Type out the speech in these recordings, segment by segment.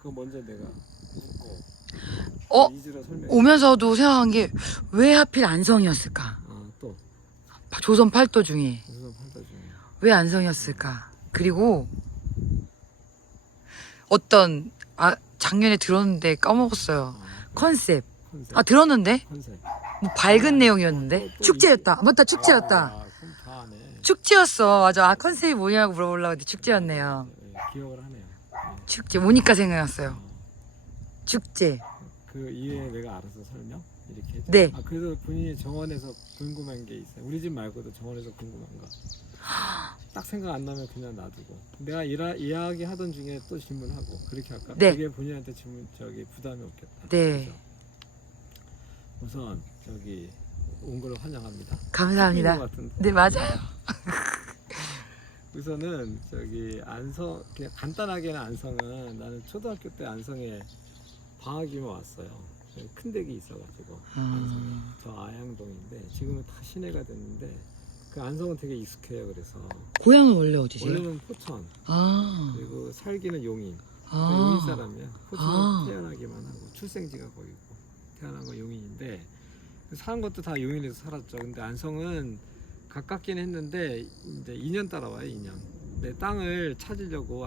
그거 먼저 내가 묻고 이즈로 설명. 오면서도 생각한 게 왜 하필 안성이었을까? 또 조선 팔도 중에 우선 판다 중에. 왜 안성이었을까? 그리고 어떤 작년에 들었는데 까먹었어요. 컨셉. 컨셉. 들었는데 컨셉. 뭐 밝은 내용이었는데 또 축제였다. 맞다, 축제였다. 그럼 다 아네. 축제였어. 맞아. 컨셉이 뭐냐고 물어보려고 했는데 축제였네요. 기억을 하네요. 축제 오니까 생각났어요. 축제. 그 이외에 내가 알아서 설명 이렇게 해줘. 네. 그래서 본인이 정원에서 궁금한 게 있어요. 우리 집 말고도 정원에서 궁금한 거. 딱 생각 안 나면 그냥 놔두고. 내가 이야기 하던 중에 또 질문하고 그렇게 할까? 네. 그게 본인한테 질문 부담이 없겠다. 네. 그죠? 우선 온 걸 환영합니다. 감사합니다. 것 같은데. 네, 맞아요. 우선은 안성 그냥 간단하게는 안성은 나는 초등학교 때 안성에 방학이면 왔어요. 큰 댁이 있어가지고 안성에 저 아양동인데 지금은 다 시내가 됐는데 그 안성은 되게 익숙해요. 그래서 고향은 원래 어디세요? 원래는 포천 그리고 살기는 용인. 용인 사람이야. 포천은 태어나기만 하고 출생지가 거기고 태어난 건 용인인데 사는 것도 다 용인에서 살았죠. 근데 안성은 가깝긴 했는데 이제 2년 따라와요. 2년. 내 땅을 찾으려고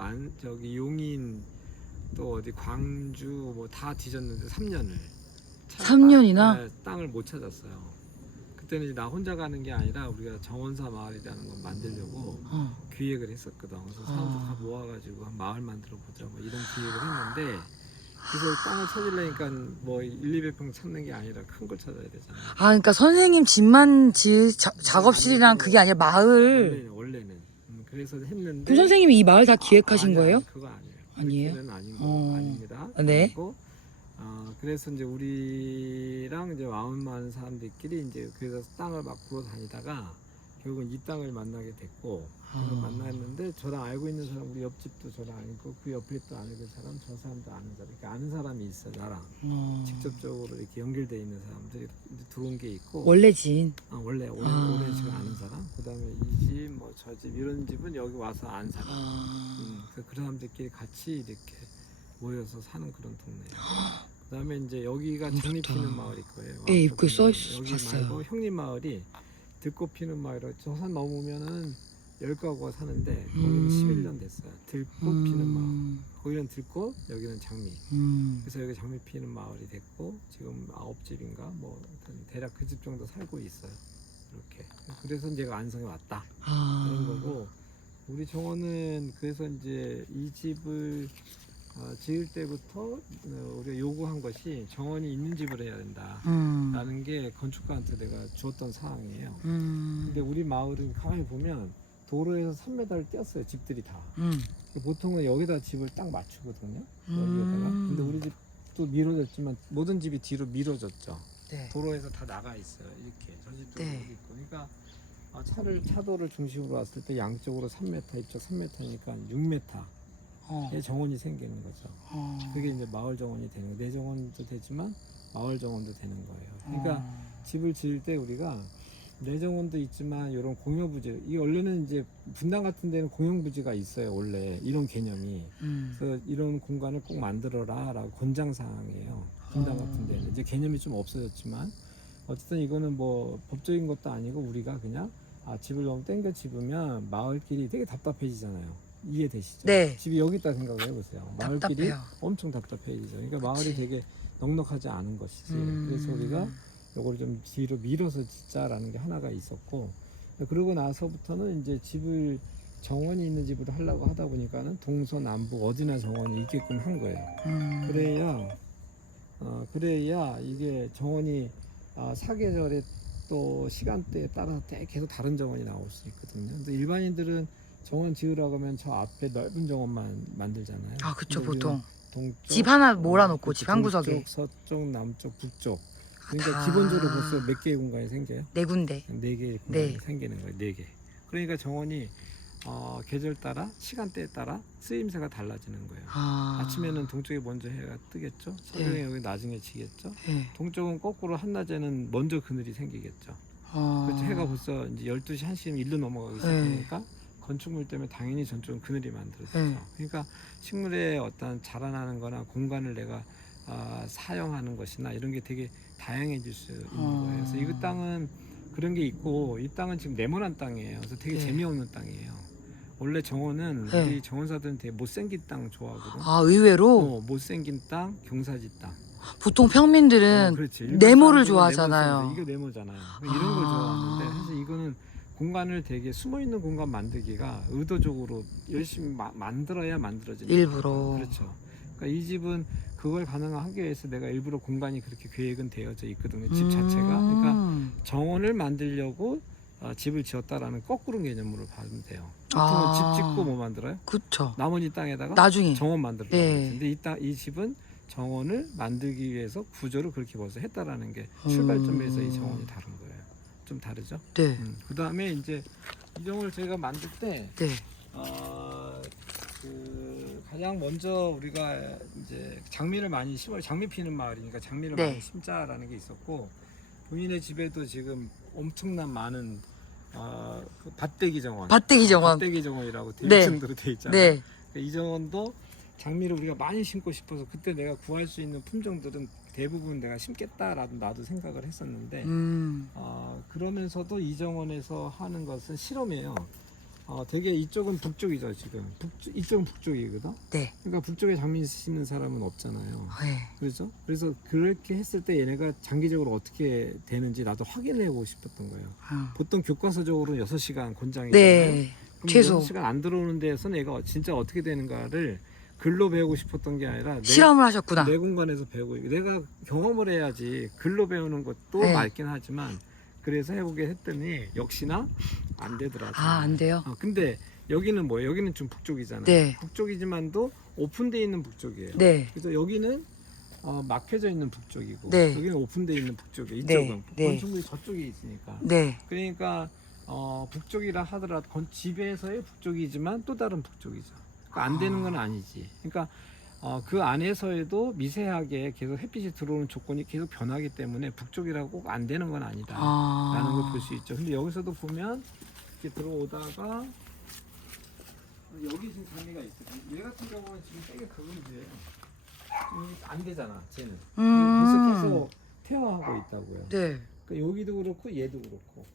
용인 또 어디 광주 뭐 다 뒤졌는데 3년을 3년이나? 땅을 못 찾았어요. 그때는 이제 나 혼자 가는 게 아니라 우리가 정원사 마을이라는 걸 만들려고 기획을 했었거든. 그래서 사람들 다 모아가지고 한 마을 만들어 보자 뭐 이런 기획을 했는데 그래서 땅을 찾으려니까 뭐 1, 200평 찾는 게 아니라 큰 걸 찾아야 되잖아요. 그러니까 선생님 집만 작업실이랑 그게 아니라 마을. 원래는 그래서 했는데 그 선생님이 이 마을 다 기획하신 거예요? 그거 아니에요. 아니에요? 그렇게는 아닙니다. 네. 아니고 그래서 이제 우리랑 이제 마음 많은 사람들끼리 이제 그래서 땅을 막 구워 다니다가 결국은 이 땅을 만나게 됐고 그래서 만났는데 저랑 알고 있는 사람 우리 옆집도 저랑 알고 그 옆에 또 아는 사람 저 사람도 아는 사람 이렇게 아는 사람이 있어 나랑 직접적으로 이렇게 연결돼 있는 사람들이 들어온 게 있고 원래 지인. 원래 지금 아는 사람 그다음에 이 집 뭐 저 집 이런 집은 여기 와서 아는 사람 그 사람들끼리 같이 이렇게 모여서 사는 그런 동네예요. 그다음에 이제 여기가 장미 피는 마을일 거예요. 예, 입구에 써 여기 봤어요. 말고 형님 마을이 들꽃 피는 마을이라 저 산 넘으면은 10가구가 사는데 거기는 11년 됐어요. 들꽃 피는 마을. 거기는 들꽃, 여기는 장미. 그래서 여기 장미 피는 마을이 됐고 지금 9집인가 뭐 대략 그 집 정도 살고 있어요. 이렇게. 그래서 이제 안성에 왔다. 그런 거고 우리 정원은 그래서 이제 이 집을 지을 때부터 우리가 요구한 것이 정원이 있는 집을 해야 된다 라는 게 건축가한테 내가 주었던 사항이에요. 근데 우리 마을은 가만히 보면 도로에서 3m를 띄었어요. 집들이 다. 보통은 여기다 집을 딱 맞추거든요. 여기에다가. 근데 우리 집도 미뤄졌지만 모든 집이 뒤로 미뤄졌죠. 네. 도로에서 다 나가 있어요. 이렇게 저 집도 네. 여기 있고. 그러니까 차도를 중심으로 왔을 때 양쪽으로 3m, 이쪽 3m니까 6m. 정원이 생기는 거죠. 그게 이제 마을 정원이 되는 거예요. 내 정원도 되지만 마을 정원도 되는 거예요. 그러니까 집을 지을 때 우리가 내 정원도 있지만 이런 공여부지, 이 원래는 이제 분당 같은 데는 공용부지가 있어요. 원래 이런 개념이. 그래서 이런 공간을 꼭 만들어라라고 권장사항이에요. 분당 같은 데는 이제 개념이 좀 없어졌지만 어쨌든 이거는 뭐 법적인 것도 아니고 우리가 그냥 집을 너무 땡겨 집으면 마을길이 되게 답답해지잖아요. 이해되시죠? 네. 집이 여기 있다 생각을 해보세요. 마을길이 답답해요. 엄청 답답해지죠. 그러니까 그치. 마을이 되게 넉넉하지 않은 것이지. 그래서 우리가 이걸 좀 뒤로 밀어서 짓자라는 게 하나가 있었고, 그러고 나서부터는 이제 집을 정원이 있는 집으로 하려고 하다 보니까는 동서남북 어디나 정원이 있게끔 한 거예요. 그래야 이게 정원이 사계절에 또 시간대에 따라서 계속 다른 정원이 나올 수 있거든요. 근데 일반인들은 정원 지으라고 하면 저 앞에 넓은 정원만 만들잖아요. 그쵸, 근데 보통. 동쪽, 집 하나 몰아놓고 집 한 구석에. 동쪽, 서쪽, 남쪽, 북쪽. 그러니까 다. 기본적으로 벌써 몇 개의 공간이 생겨요? 네 군데. 4개의 공간이 네. 생기는 거예요. 4개. 그러니까 정원이 계절 따라 시간대에 따라 쓰임새가 달라지는 거예요. 아침에는 동쪽에 먼저 해가 뜨겠죠. 서쪽에 네. 여기 나중에 지겠죠. 네. 동쪽은 거꾸로 한낮에는 먼저 그늘이 생기겠죠. 그렇죠. 해가 벌써 이제 12시 1시면 일로 넘어가기 시작하니까 건축물 때문에 당연히 전쪽은 그늘이 만들어지죠. 네. 그러니까 식물의 어떤 자라나는 거나 공간을 내가 사용하는 것이나 이런 게 되게 다양해질 수 있는 거예요. 그래서 이 땅은 그런 게 있고, 이 땅은 지금 네모난 땅이에요. 그래서 되게 네. 재미없는 땅이에요. 원래 정원은 네. 우리 정원사들은 되게 못생긴 땅 좋아하거든. 아, 의외로 못생긴 땅, 경사지 땅. 보통 평민들은 그렇지. 일반 네모를 사람들은 좋아하잖아요. 네모를 이게 네모잖아요. 이런 걸 좋아하는데 사실 이거는 공간을 되게 숨어 있는 공간 만들기가 의도적으로 열심히 만들어야 만들어지는 일부러. 거예요. 그렇죠. 그러니까 이 집은 그걸 가능하기 위해서 내가 일부러 공간이 그렇게 계획은 되어져 있거든요. 집 자체가. 그러니까 정원을 만들려고 집을 지었다라는 거꾸로 개념으로 봐면 돼요. 보통은 집 짓고 뭐 만들어요? 그쵸. 나머지 땅에다가 나중에. 정원 만들려고 네. 그러죠. 근데 이 집은 정원을 만들기 위해서 구조를 그렇게 벌써 했다라는 게 출발점에서 이 정원이 다른 거예요. 좀 다르죠? 네. 그 다음에 이제 이 정원을 저희가 만들 때 네. 가장 먼저 우리가 이제 장미를 많이 심어요. 장미 피는 마을이니까 장미를 네. 많이 심자라는 게 있었고, 본인의 집에도 지금 엄청난 많은 그 밭대기 정원, 밭대기 정원. 밭대기 정원이라고 네. 대칭도로 돼 있잖아요. 네. 그러니까 이 정원도 장미를 우리가 많이 심고 싶어서 그때 내가 구할 수 있는 품종들은 대부분 내가 심겠다라고 나도 생각을 했었는데, 그러면서도 이 정원에서 하는 것은 실험이에요. 되게 이쪽은 북쪽이죠 지금. 이쪽은 북쪽이거든. 네. 그러니까 북쪽에 장미 심는 사람은 없잖아요. 네. 그렇죠? 그래서 그렇게 했을 때 얘네가 장기적으로 어떻게 되는지 나도 확인해 보고 싶었던 거예요. 보통 교과서적으로 6시간 권장이잖아요. 네. 그럼 최소. 6시간 안 들어오는 데에서는 얘가 진짜 어떻게 되는가를 글로 배우고 싶었던 게 아니라 실험을 하셨구나. 내 공간에서 배우고, 내가 경험을 해야지. 글로 배우는 것도 네. 맞긴 하지만 그래서 해보게 했더니 역시나 안 되더라고요. 안 돼요? 근데 여기는 뭐예요? 여기는 좀 북쪽이잖아요. 네. 북쪽이지만도 오픈되어 있는 북쪽이에요. 네. 그래서 여기는 막혀져 있는 북쪽이고, 네. 여기는 오픈되어 있는 북쪽이에요. 네. 이쪽은 네. 건축물이 저쪽에 있으니까. 네. 그러니까 북쪽이라 하더라도 집에서의 북쪽이지만 또 다른 북쪽이죠. 그러니까 안 되는 건 아니지. 그러니까 그 안에서에도 미세하게 계속 햇빛이 들어오는 조건이 계속 변하기 때문에 북쪽이라고 꼭 안 되는 건 아니다 라는 걸 볼 수 있죠. 근데 여기서도 보면 이렇게 들어오다가 여기 지금 장미가 있어요. 얘 같은 경우는 지금 되게 그건데요. 안 되잖아, 쟤는. 계속해서 퇴화하고 있다고요. 네. 그러니까 여기도 그렇고 얘도 그렇고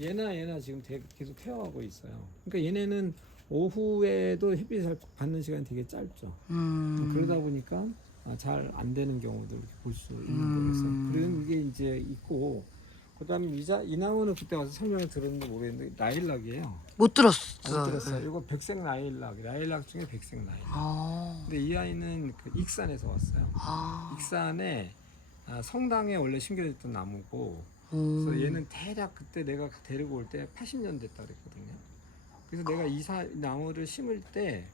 얘나 지금 계속 퇴화하고 있어요. 그러니까 얘네는 오후에도 햇빛을 잘 받는 시간이 되게 짧죠. 그러다 보니까 잘 안 되는 경우도 이렇게 볼 수 있는 거였어요. 그런 게 이제 있고, 그다음에 이 나무는 그때 와서 설명을 들었는지 모르겠는데 라일락이에요. 못 들었어. 못 들었어요. 이거 백색 라일락 중에 백색 라일락. 근데 이 아이는 그 익산에서 왔어요. 익산에 성당에 원래 심겨졌던 나무고, 그래서 얘는 대략 그때 내가 데리고 올 때 80년 됐다 그랬거든요. 그래서 내가 이 나무를 심을 때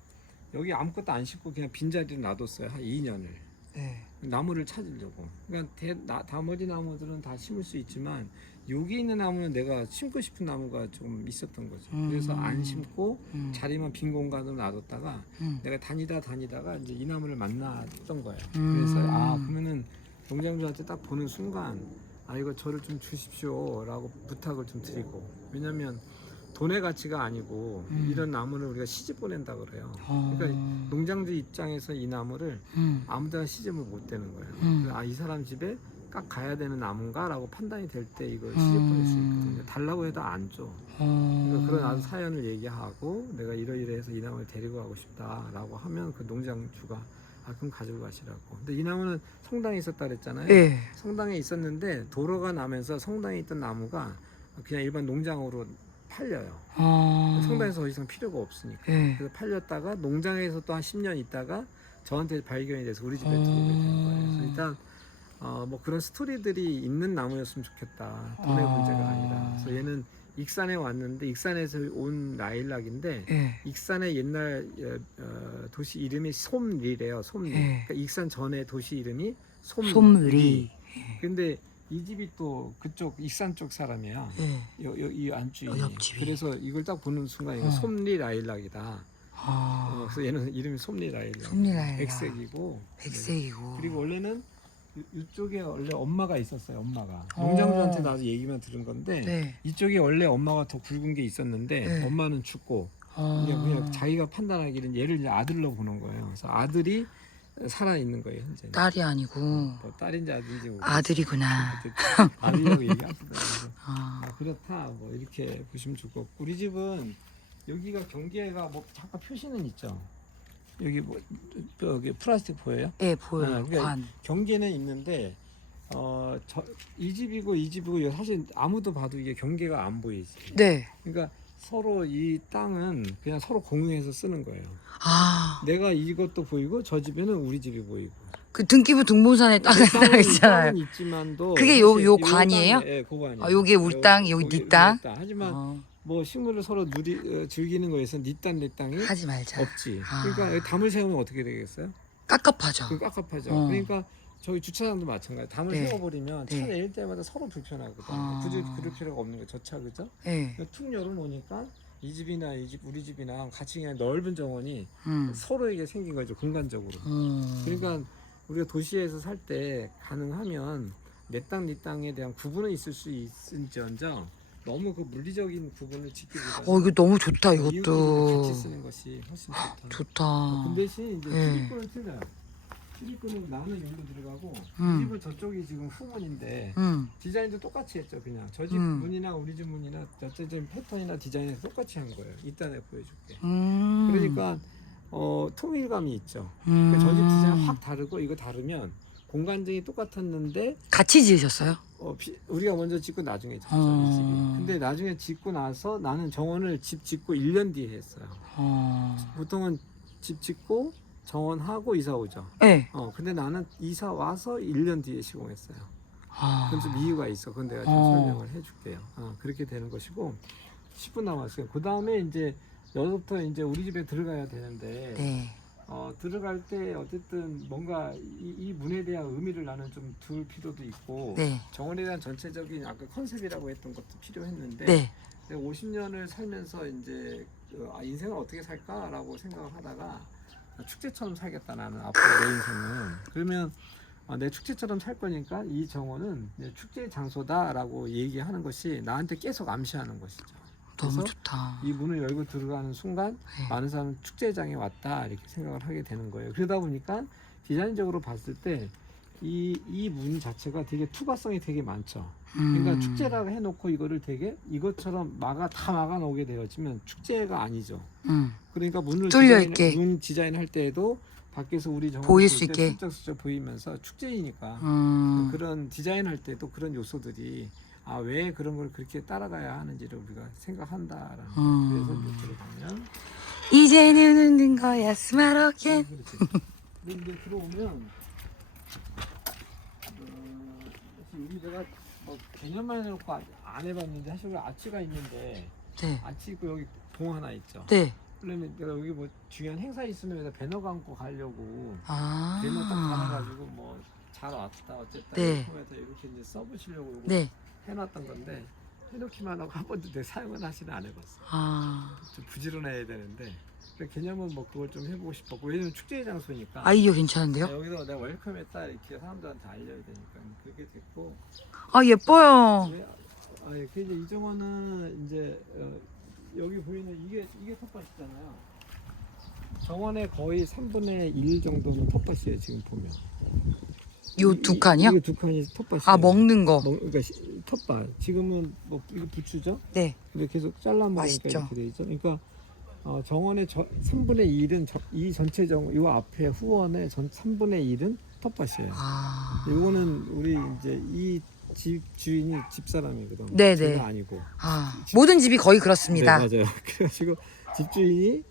여기 아무것도 안 심고 그냥 빈자리를 놔뒀어요. 한 2년을. 네. 나무를 찾으려고. 그러니까 나머지 나무들은 다 심을 수 있지만 여기 있는 나무는 내가 심고 싶은 나무가 좀 있었던 거죠. 그래서 안 심고 자리만 빈 공간으로 놔뒀다가 내가 다니다가 이제 이 나무를 만났던 거예요. 그래서 그러면은 농장주한테 딱 보는 순간 이거 저를 좀 주십시오라고 부탁을 좀 드리고, 왜냐면 돈의 가치가 아니고 이런 나무를 우리가 시집 보낸다 그래요. 그러니까 농장주 입장에서 이 나무를 아무데나 시집을 못 되는 거예요. 그래서 이 사람 집에 딱 가야 되는 나무인가 라고 판단이 될 때 이걸 시집 보낼 수 있거든요. 달라고 해도 안 줘. 그러니까 그런 아주 사연을 얘기하고 내가 이러이러해서 이 나무를 데리고 가고 싶다라고 하면 그 농장주가 그럼 가지고 가시라고. 근데 이 나무는 성당에 있었다 그랬잖아요. 네. 성당에 있었는데 도로가 나면서 성당에 있던 나무가 그냥 일반 농장으로 팔려요. 성당에서 더 이상 필요가 없으니까. 네. 그래서 팔렸다가 농장에서 또 한 10년 있다가 저한테 발견이 돼서 우리 집에 들어오게 된 거예요. 그래서 일단 뭐 그런 스토리들이 있는 나무였으면 좋겠다. 돈의 문제가 아니라. 그래서 얘는 익산에 왔는데, 익산에서 온 라일락인데 네. 익산의 옛날 도시 이름이 솜리래요. 솜리. 네. 그러니까 익산 전에 도시 이름이 솜리. 솜리. 근데 이 집이 또 그쪽 익산 쪽 사람이야. 네. 이 안주인이. 옆집이. 그래서 이걸 딱 보는 순간 이거 솜리 라일락이다. 그래서 얘는 이름이 솜리 라일락. 솜리 라일락. 백색이고. 백색이고. 그리고 원래는 이쪽에 원래 엄마가 있었어요. 엄마가 농장주한테 나도 얘기만 들은 건데 네. 이쪽에 원래 엄마가 더 굵은 게 있었는데 네. 엄마는 죽고 그냥 자기가 판단하기는 얘를 이제 아들로 보는 거예요. 그래서 아들이 살아 있는 거예요 현재. 딸이 아니고 뭐 딸인지 아들인지 모르겠어요. 아들이구나. 아들이라고 얘기하시더라고요. 아, 그렇다 뭐 이렇게 보시면 좋을 것 같고 우리 집은 여기가 경계가 뭐 잠깐 표시는 있죠. 여기 뭐 여기 플라스틱 보여요? 예, 보여요. 그러니까 관. 경계는 있는데 이 집이고 이 집이고 사실 아무도 봐도 이게 경계가 안 보이지. 네. 그러니까 서로 이 땅은 그냥 서로 공유해서 쓰는 거예요. 아, 내가 이것도 보이고 저 집에는 우리 집이 보이고. 그 등기부 등본산에 땅 땅은 있잖아요. 있지만도 그게 사실 요 이 관이에요? 땅에, 예, 그 관이에요. 아, 요게 우리 땅, 여기 네 땅. 하지만 어, 뭐 식물을 서로 즐기는 거에서 네 땅 내 땅이 하지 말자. 없지. 아. 그러니까 여기 담을 세우면 어떻게 되겠어요? 깝깝하죠. 그 깝깝하죠. 어. 그러니까 저기 주차장도 마찬가지. 담을 네. 세워버리면 차 네. 내릴 때마다 서로 불편하거든. 아. 굳이 그럴 필요가 없는 거야. 저 차 그죠? 예. 그러니까 툭 열어놓으니까 이 집이나 이 집 우리 집이나 같이 그냥 넓은 정원이 음. 서로에게 생긴 거죠. 공간적으로. 그러니까 우리가 도시에서 살 때 가능하면 내 땅 네 땅에 대한 구분은 있을 수 있을지언정 너무 그 물리적인 구분을 지키기보다는 이거 너무 좋다, 이웃끼리 이것도. 같이 쓰는 것이 훨씬 좋다. 좋다. 그 대신 이제 네. 출입구는 틀려요. 출입구는 나는 여기로 들어가고 음. 이 집은 저쪽이 지금 후문인데 디자인도 똑같이 했죠. 그냥 저 집 문이나 우리 집 문이나 어쨌든 패턴이나 디자인에서 똑같이 한 거예요. 이따 내가 보여줄게. 그러니까 통일감이 있죠. 저 집 디자인 확 다르고 이거 다르면 공간적이 똑같았는데 같이 지으셨어요? 우리가 먼저 짓고 나중에 짓죠. 이 집이. 근데 나중에 짓고 나서 나는 정원을 집 짓고 1년 뒤에 했어요. 보통은 집 짓고 정원하고 이사 오죠. 네. 근데 나는 이사 와서 1년 뒤에 시공했어요. 아. 그건 좀 이유가 있어. 그건 내가 좀 설명을 해줄게요. 그렇게 되는 것이고 10분 남았어요. 그 다음에 이제 여기부터 이제 우리 집에 들어가야 되는데 네. 들어갈 때 어쨌든 뭔가 이 문에 대한 의미를 나는 좀 둘 필요도 있고 네. 정원에 대한 전체적인 아까 컨셉이라고 했던 것도 필요했는데 네. 내가 50년을 살면서 이제 인생을 어떻게 살까라고 생각을 하다가 축제처럼 살겠다 나는 앞으로 내 인생은. 그러면 내 축제처럼 살 거니까 이 정원은 내 축제 장소다라고 얘기하는 것이 나한테 계속 암시하는 것이죠. 너무 그래서 좋다. 이 문을 열고 들어가는 순간 네. 많은 사람은 축제장에 왔다 이렇게 생각을 하게 되는 거예요. 그러다 보니까 디자인적으로 봤을 때 이 문 자체가 되게 투과성이 되게 많죠. 그러니까 축제라고 해놓고 이거를 되게 이것처럼 다 막아 놓게 되어지면 축제가 아니죠. 그러니까 문을 뚫려 있게. 문 디자인할 때에도 밖에서 우리 정원 보일 수 있게. 슬쩍슬쩍 보이면서 축제이니까 그런 디자인할 때도 그런 요소들이 왜 그런 걸 그렇게 따라가야 하는지를 우리가 생각한다라는 거예요. 그래서 이제 들어가면 이제는 웃는 거야 스마트게. 그렇지. 근데 이제 들어오면 여기 내가 개념만 해놓고 안 해봤는데 사실 우리 아치가 있는데 네. 아치 있고 여기 동 하나 있죠. 네. 그러면 내가 여기 뭐 중요한 행사 있으면 여기다 배너 감고 가려고 아. 배너 딱 감아가지고 뭐 잘 왔다 어쨌다 네. 이렇게 이제 써보시려고 요거 네. 해놨던 건데 해놓기만 하고 한 번도 내 사용은 사실은 안 해봤어. 아. 좀 부지런해야 되는데 개념은 뭐 그걸 좀 해보고 싶었고 왜냐면 축제의 장소니까. 아이디어 괜찮은데요? 여기서 내가 웰컴했다 이렇게 사람들한테 알려야 되니까 그렇게 됐고. 아, 예뻐요. 이렇게 이제 이 정원은 이제 여기 보이는 이게 텃밭이잖아요. 정원의 거의 3분의 1 정도는 텃밭이에요 지금 보면. 요 두 칸이요? 이게 두 칸이 텃밭이에요. 아, 먹는 거. 그러니까 텃밭. 지금은 뭐 이거 부추죠? 네. 근데 계속 잘라 먹으니까 맛있죠. 이렇게 돼 있죠. 그러니까 정원의 3분의 1은 이 전체 정원, 요 앞에 후원의 3분의 1은 텃밭이에요. 아. 요거는 우리 이제 이 집 주인이 집사람이거든. 네네. 제가 아니고. 모든 집이 거의 그렇습니다. 네, 맞아요. 그래가지고 집주인이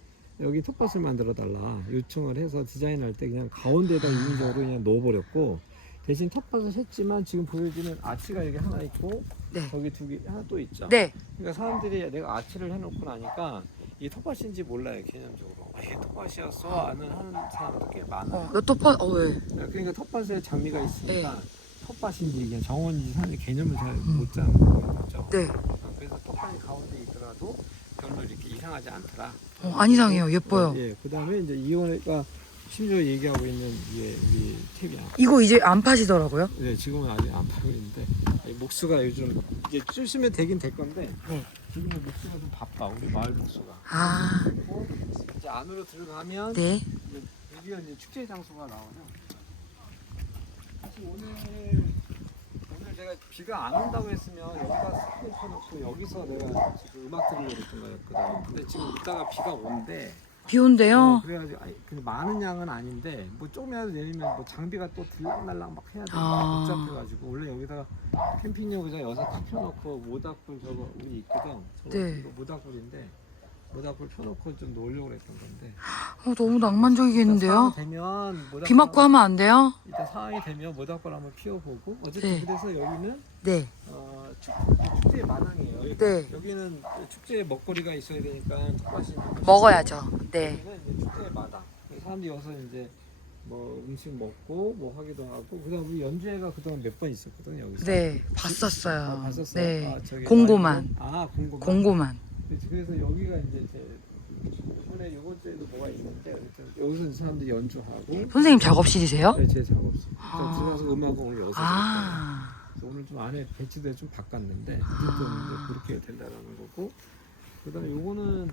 여기 텃밭을 만들어 달라 요청을 해서 디자인할 때 그냥 가운데다 인위적으로 그냥 넣어버렸고 대신 텃밭을 했지만 지금 보여지는 아치가 여기 하나 있고 네. 저기 두 개 하나 또 있죠. 네. 그러니까 사람들이 내가 아치를 해놓고 나니까 이게 텃밭인지 몰라요 개념적으로. 이게 텃밭이었어 하는 사람도 꽤 많아요. 요 텃밭, 왜? 그러니까 텃밭에 장미가 있으니까 네. 텃밭인지 이게 정원인지 사람들이 개념을 잘 못 잡는 거죠. 네. 그래서 텃밭이 가운데 있더라도 별로 이렇게 이상하지 않더라. 안 이상해요. 예뻐요. 예, 그 다음에 이제 이거가 심지어 얘기하고 있는 이게 우리 탭이야. 이거 이제 안 파시더라고요. 네, 지금은 아직 안 파고 있는데 목수가 요즘 이제 쭈시면 되긴 될 건데 네. 지금은 목수가 좀 바빠. 우리 마을 목수가. 아, 그리고 이제 안으로 들어가면 네. 이제 드디어 이제 축제 장소가 나오죠. 사실 오늘 내가 비가 안 온다고 했으면 여기다 스피커 켜놓고 여기서 내가 지금 음악 들으려고 했던 거였거든. 근데 지금 이따가 비가 온대. 비 온대요. 그래가지고 근데 많은 양은 아닌데 뭐 조금이라도 내리면 뭐 장비가 또 들락날락 막 해야 되니까 아. 복잡해가지고 원래 여기다가 캠핑용 의자 여섯 딱 펴놓고 모닥불 저거 우리 있거든. 저거 네. 이거 모닥불인데 모닥불 펴놓고 좀 놀려고 했던 건데. 너무 낭만적이겠는데요. 되면 비 맞고 하면 안 돼요? 이따 상황이 되면 모닥불 한번 피워보고 어쨌든 네. 그래서 여기는 네. 축제의 마당이에요. 네. 여기는 축제에 먹거리가 있어야 되니까 텃밭이 먹어야죠. 네. 여기는 이제 축제의 마당. 사람들이 와서 이제 뭐 음식 먹고 뭐 하기도 하고 그다음 우리 연주회가 그동안 몇 번 있었거든 여기서. 네. 봤었어요. 봤었어요. 네. 저기 공고만. 공고만. 공고만. 그래서 여기가 이제 이번에 이번 주에도 뭐가 있는데 여기서 사람들이 연주하고. 선생님 작업실이세요? 네, 제 작업실. 아. 들어가서 음악을 오늘 여기서. 아. 오늘 좀 안에 배치도 좀 바꿨는데 어쨌든 이제 그렇게 된다라는 거고. 그다음에 요거는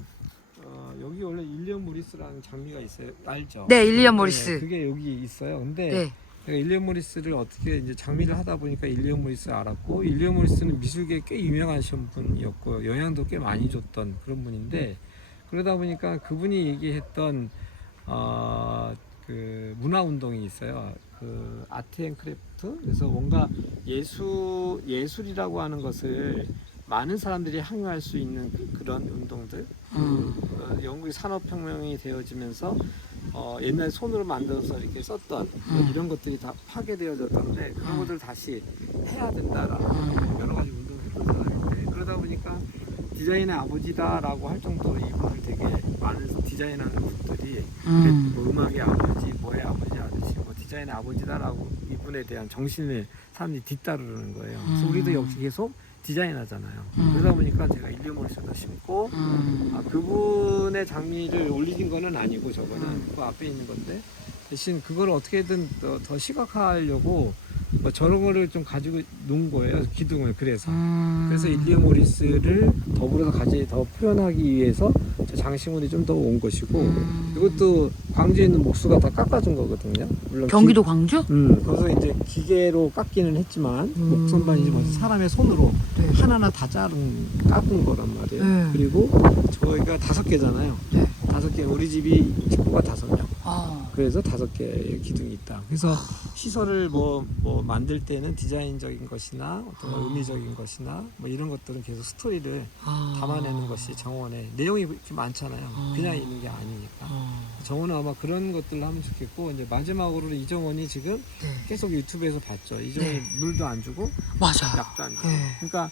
여기 원래 일리엄 모리스라는 장미가 있어요. 알죠? 네, 일리엄 모리스. 네, 그게 여기 있어요. 근데 네. 내가 일리엄 모리스를 어떻게 이제 장미를 하다 보니까 일리엄 모리스를 알았고 일리엄 모리스는 미술계에 꽤 유명하신 분이었고 영향도 꽤 많이 줬던 그런 분인데 그러다 보니까 그분이 얘기했던 그 문화 운동이 있어요. 그 아트 앤 크래프트. 그래서 뭔가 예술이라고 하는 것을 많은 사람들이 항유할 수 있는 그런 운동들. 영국의 산업혁명이 되어지면서 옛날 손으로 만들어서 이렇게 썼던 이런 것들이 다 파괴되어졌던데 그런 것들을 다시 해야 된다라는 여러 가지 운동을 했던 사람인데 그러다 보니까 디자인의 아버지다라고 할 정도로 이분을 되게 많은 디자인하는 분들이 뭐 음악의 아버지, 뭐의 아버지 하듯이 뭐 디자인의 아버지다라고 이분에 대한 정신을 사람들이 뒤따르는 거예요. 그래서 우리도 역시 계속 디자인하잖아요. 그러다 보니까 제가 일리엄 모리스도 심고 그분의 장미를 올리신 거는 아니고 저거는 그 앞에 있는 건데 대신 그걸 어떻게든 더 시각화하려고 뭐 저런 거를 좀 가지고 놓은 거예요. 기둥을 그래서 일리엄 모리스를 더불어서 같이 더 표현하기 위해서 저 장식물이 좀 더 온 것이고 이것도 광주에 있는 목수가 다 깎아준 거거든요. 물론 경기도 광주? 그래서 이제 기계로 깎기는 했지만 목선반이지만 사람의 손으로 네. 하나하나 다 깎은 거란 말이에요. 그리고 저희가 5개잖아요. 네. 5개 우리 집이 식구가 5명. 아. 그래서 5개의 기둥이 있다. 그래서 시설을 뭐 만들 때는 디자인적인 것이나 어떤 의미적인 것이나 뭐 이런 것들은 계속 스토리를 담아내는 것이 정원에 내용이 그렇게 많잖아요. 그냥 있는 게 아니니까. 정원은 아마 그런 것들을 하면 좋겠고 이제 마지막으로 이정원이 지금 네. 계속 유튜브에서 봤죠. 이정원이 네. 물도 안 주고 맞아요. 약도 안 주고. 네. 그러니까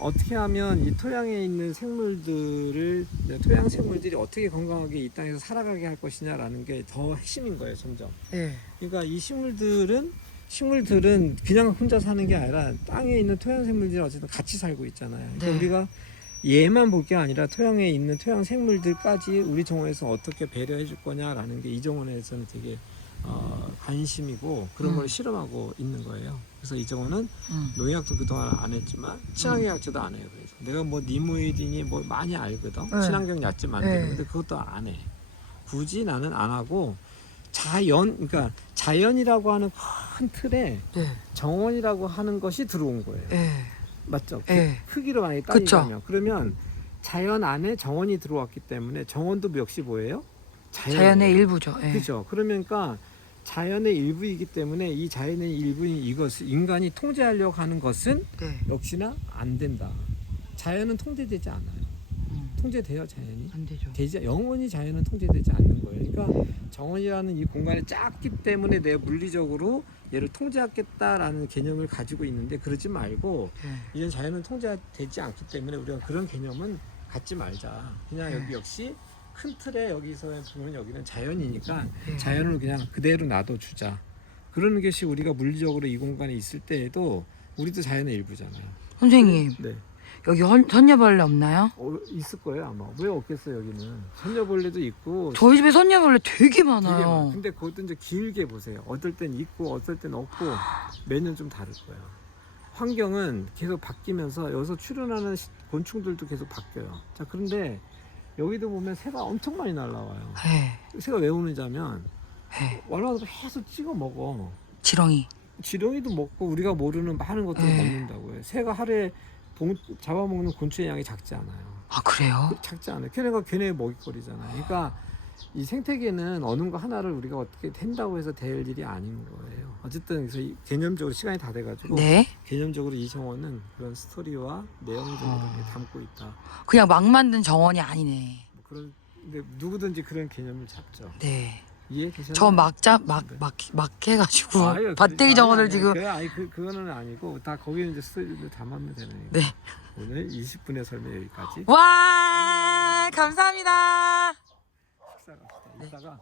어떻게 하면 이 토양에 있는 생물들을 토양 생물들이 어떻게 건강하게 이 땅에서 살아가게 할 것이냐라는 게 더 핵심인 거예요, 점점. 네. 그러니까 이 식물들은 그냥 혼자 사는 게 아니라 땅에 있는 토양 생물들이 어쨌든 같이 살고 있잖아요. 그러니까 네. 우리가 얘만 볼 게 아니라 토양에 있는 토양 생물들까지 우리 정원에서 어떻게 배려해 줄 거냐라는 게 이 정원에서는 되게 관심이고 그런 걸 실험하고 있는 거예요. 그래서 이 정원은 농약도 그동안 안 했지만 친환경약제도 안 해요. 그래서 내가 뭐 니모이딘이 뭐 많이 알거든. 네. 친환경 약제 만드는 네. 근데 그것도 안 해. 굳이 나는 안 하고 그러니까 자연이라고 하는 큰 틀에 네. 정원이라고 하는 것이 들어온 거예요. 네. 맞죠? 네. 크기로 만약에 그쵸. 따지자면 그러면 자연 안에 정원이 들어왔기 때문에 정원도 역시 뭐예요? 자연의 일부죠. 네. 그렇죠. 그러니까 자연의 일부이기 때문에 이 자연의 일부인 이것을 인간이 통제하려고 하는 것은 네. 역시나 안 된다. 자연은 통제되지 않아요. 통제돼요, 자연이? 안 되죠. 영원히 자연은 통제되지 않는 거예요. 그러니까 정원이라는 이 공간이 작기 때문에 내가 물리적으로 얘를 통제하겠다라는 개념을 가지고 있는데 그러지 말고 네. 이런 자연은 통제되지 않기 때문에 우리가 그런 개념은 갖지 말자. 그냥 여기 역시 큰 틀에 여기서 보면 여기는 자연이니까 자연을 그냥 그대로 놔둬주자. 그러는 것이 우리가 물리적으로 이 공간에 있을 때에도 우리도 자연의 일부잖아요. 선생님, 네. 여기 선녀벌레 없나요? 있을 거예요 아마. 왜 없겠어요 여기는. 선녀벌레도 있고. 저희 집에 선녀벌레 되게 되게 많아. 많아요. 근데 그것도 이제 길게 보세요. 어떨 땐 있고 어떨 땐 없고 매년 좀 다를 거예요. 환경은 계속 바뀌면서 여기서 출현하는 곤충들도 계속 바뀌어요. 자 그런데 여기도 보면 새가 엄청 많이 날라와요. 네. 새가 왜 오는지 하면 네. 올라와서 계속 찍어 먹어. 지렁이. 지렁이도 먹고 우리가 모르는 많은 것들을 네. 먹는다고요. 새가 하루에 잡아먹는 곤충의 양이 작지 않아요. 아 그래요? 작지 않아요. 걔네가 걔네의 먹이거리잖아요. 그러니까 이 생태계는 어느 거 하나를 우리가 어떻게 된다고 해서 될 일이 아닌 거예요. 어쨌든 그래서 개념적으로 시간이 다 돼가지고 네. 개념적으로 이 정원은 그런 스토리와 내용적으로 담고 있다. 그냥 막 만든 정원이 아니네. 뭐 그런 근데 누구든지 그런 개념을 잡죠. 네. 이해되셨나요? 저 막 해가지고 아유, 밭대기 정원을 지금. 그거는 아니고 다 거기에 이제 스토리를 담으면 되는 거예요. 네. 오늘 20분의 설명 여기까지. 와 감사합니다. 식사 갑시다. 이따가